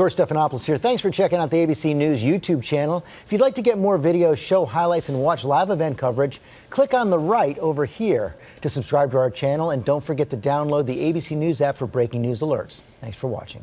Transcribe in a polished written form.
George Stephanopoulos here. Thanks for checking out the ABC News YouTube channel. If you'd like to get more videos, show highlights, and watch live event coverage, click on the right over here to subscribe to our channel. And don't forget to download the ABC News app for breaking news alerts. Thanks for watching.